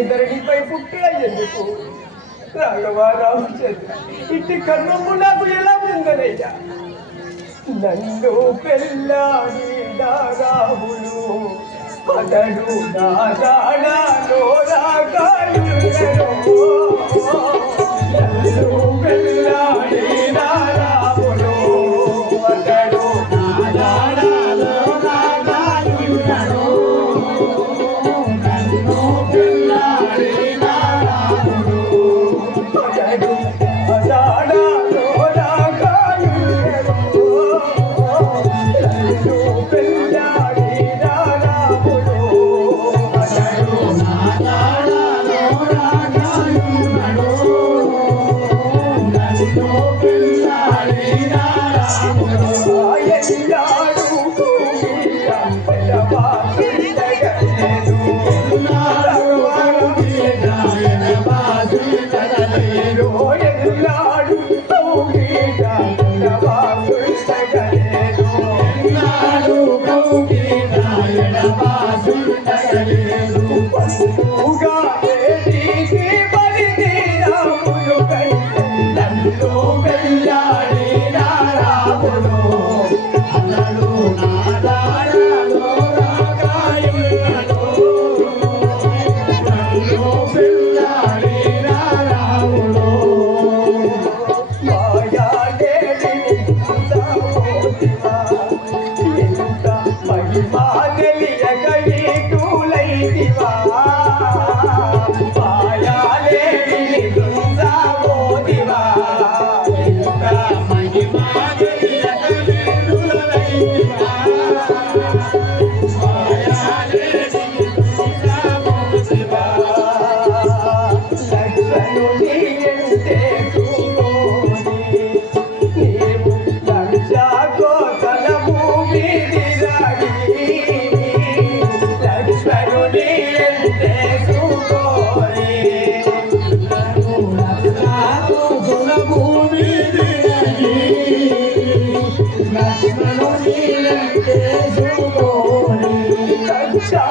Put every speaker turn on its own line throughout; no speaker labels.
ఇద్దరికి పై నాకు ఎలా ఉందనయ్యా నన్ను పెళ్ళాడి దారాములు అతడు దాదాడాలో రాగాడు Yeah. 去你妈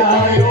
آ يو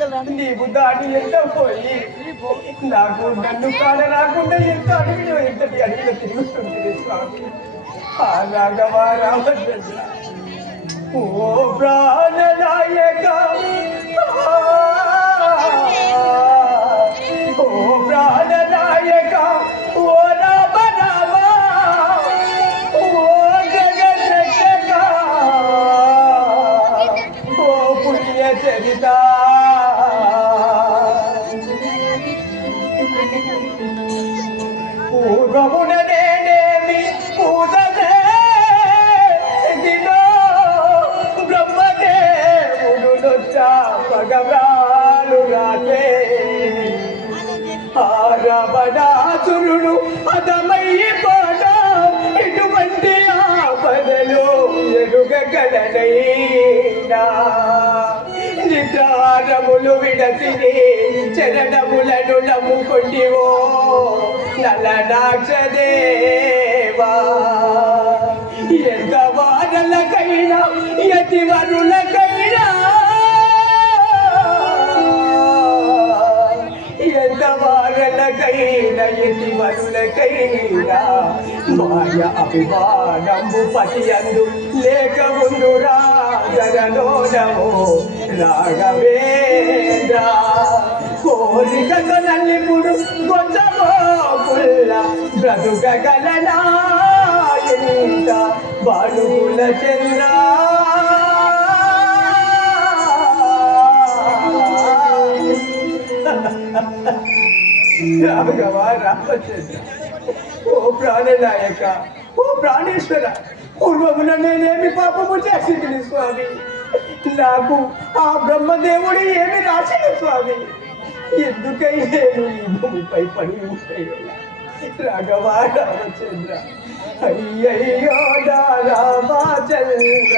నీ బుద్ధ దాని ఎంత పోయి? నాకు నన్ను కాడ రాకుండా ఎంత అడిగిన ఎంతటి అడిగిన తిరుగుతుంది స్వామి. ఆ రాఘవ రామచంద్ర ఓ ప్రాణనాయక. ఓ ప్రాణనాయక. ఓ రామ రామ ఓ ఓ పుణ్య చరిత బ్రహ్మదేవుడు నొచ్చా పగవ్రాలు రాతే ఆరవడాసురుడు అదమయ్యిపోడా ఇటువంటి ఆపదలు ఎరుగగలనైనా. నిద్రారములు విడసిని చరణములను నమ్ముకుంటివో నలనాక్షదేవా. ఎంత వారలకైనా యతి మాయ అభిమానంబు పతి అందు లేక ఉండురా జగనోనమో రాఘవేంద్ర. కోరిక కొనల్లిపుడు కొంచెమో పుల్ల బ్రతుకగలనా ఎంత బాలుగుల చంద్ర. రాఘవ రామచంద్ర ఓ ప్రాణనాయక ఓ ప్రాణేశ్వర పూర్వమున నేనేమి పాపము చేసింది స్వామి? నాకు ఆ బ్రహ్మదేవుడు ఏమి రాసిన స్వామి? ఎందుకై నేను ఈ భూమిపై పడి ఉంటాయి? రామచంద్ర అయ్యయ్యో రామచంద్ర